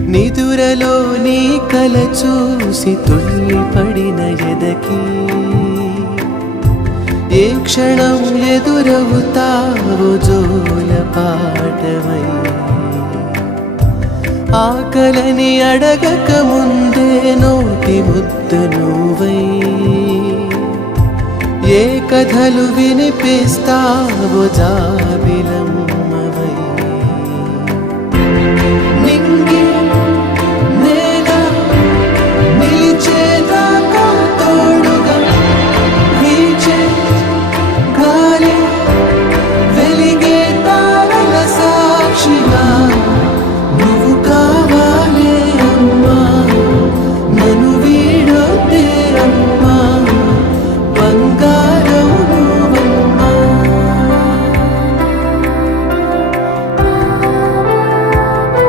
నిదురలో నీ కల చూసి తుల్లి పడిన ఎదకి. ఏ క్షణం ఎదురవుతావు జోల పాటమై. ఆకలని అడగక ముందే నోటి ముద్దు నువ్వై. ఏ కథలు వినిపిస్తావో జాబిలము